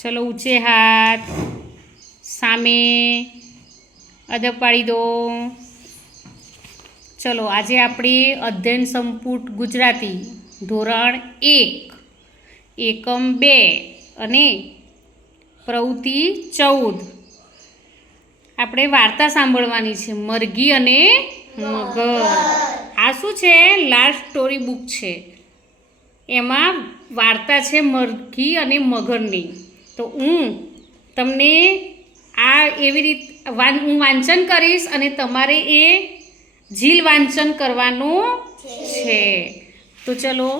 ચલો ઊંચે હાથ, સામે અદબ પાડી દો. ચલો આજે આપણે અધ્યયન સંપુટ ગુજરાતી ધોરણ 1 એકમ 2 અને પ્રવૃત્તિ 14 આપણે વાર્તા સાંભળવાની છે. મરઘી અને મગર. આ શું છે? લાર્જ સ્ટોરી બુક છે. એમાં વાર્તા છે મરઘી અને મગરની. તો હું તમને આ એવી રીતે હું વાંચન કરીશ અને તમારે એ ઝીલ વાંચન કરવાનું છે. તો ચલો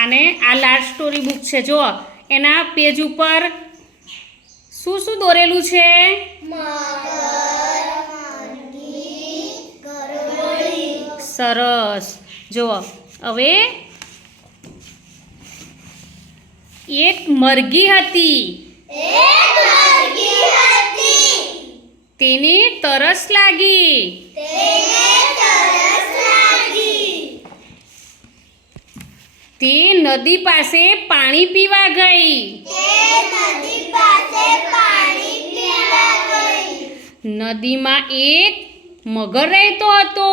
આને આ લાર્જ સ્ટોરી બુક છે. જો એના પેજ ઉપર શું શું દોરેલું છે? સરસ. જો હવે એક મરઘી હતી. તેને તરસ લાગી. તે નદી પાસે પાણી પીવા ગઈ. નદીમાં એક મગર રહેતો હતો.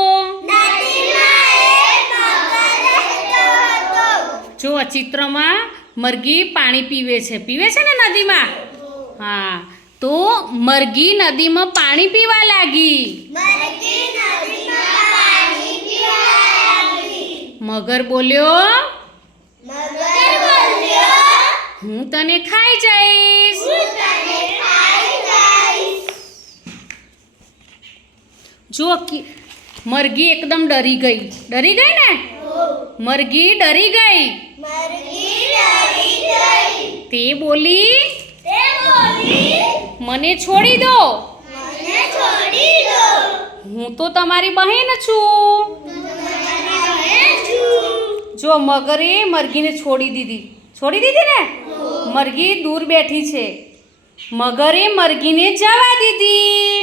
જો ચિત્રમાં મરઘી પાણી પીવે છે ને નદીમાં. હા, તો મરઘી નદીમાં પાણી પીવા લાગી. મગર બોલ્યો, હું તને ખાઈ જઈશ. જો મરઘી એકદમ ડરી ગઈ. ડરી ગઈ ને? મરઘી ડરી ગઈ. તે બોલી, મને છોડી દો. હું તો તમારી બહેન છું. જો મગરે મરઘીને છોડી દીધી ને. મરઘી દૂર બેઠી છે. મગરે મરઘીને જવા દીધી.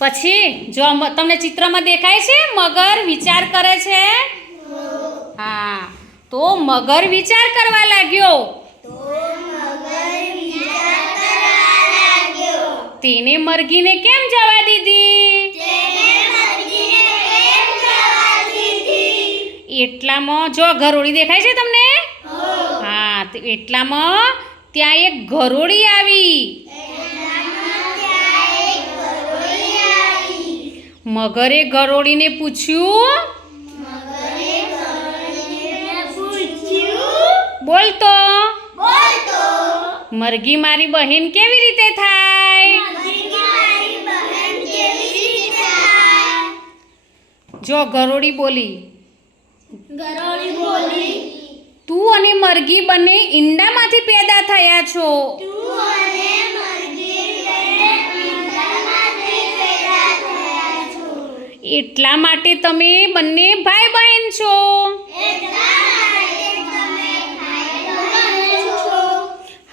પછી જો તમને ચિત્રમાં દેખાય છે મગર વિચાર કરે છે. હા, તો મગર વિચાર કરવા લાગ્યો. તેને મરઘીને કેમ જવા દીધી? એટલામાં જો ગરોળી દેખાય છે તમને? હા, તો એટલામાં ત્યાં એક ગરોળી આવી. મગરે ગરોળીને પૂછ્યું, બોલતો મરઘી મારી બહેન કેવી રીતે થાય? જો ગરોળી બોલી, તું અને મરઘી બંને ઈંડામાંથી પેદા થયા છો. એટલા માટે તમે બંને ભાઈ બહેન છો.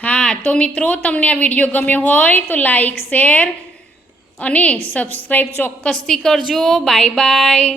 હા, તો મિત્રો તમને આ વિડીયો ગમ્યો હોય તો લાઈક, શેર અને સબસ્ક્રાઈબ ચોક્કસથી કરજો. Bye bye.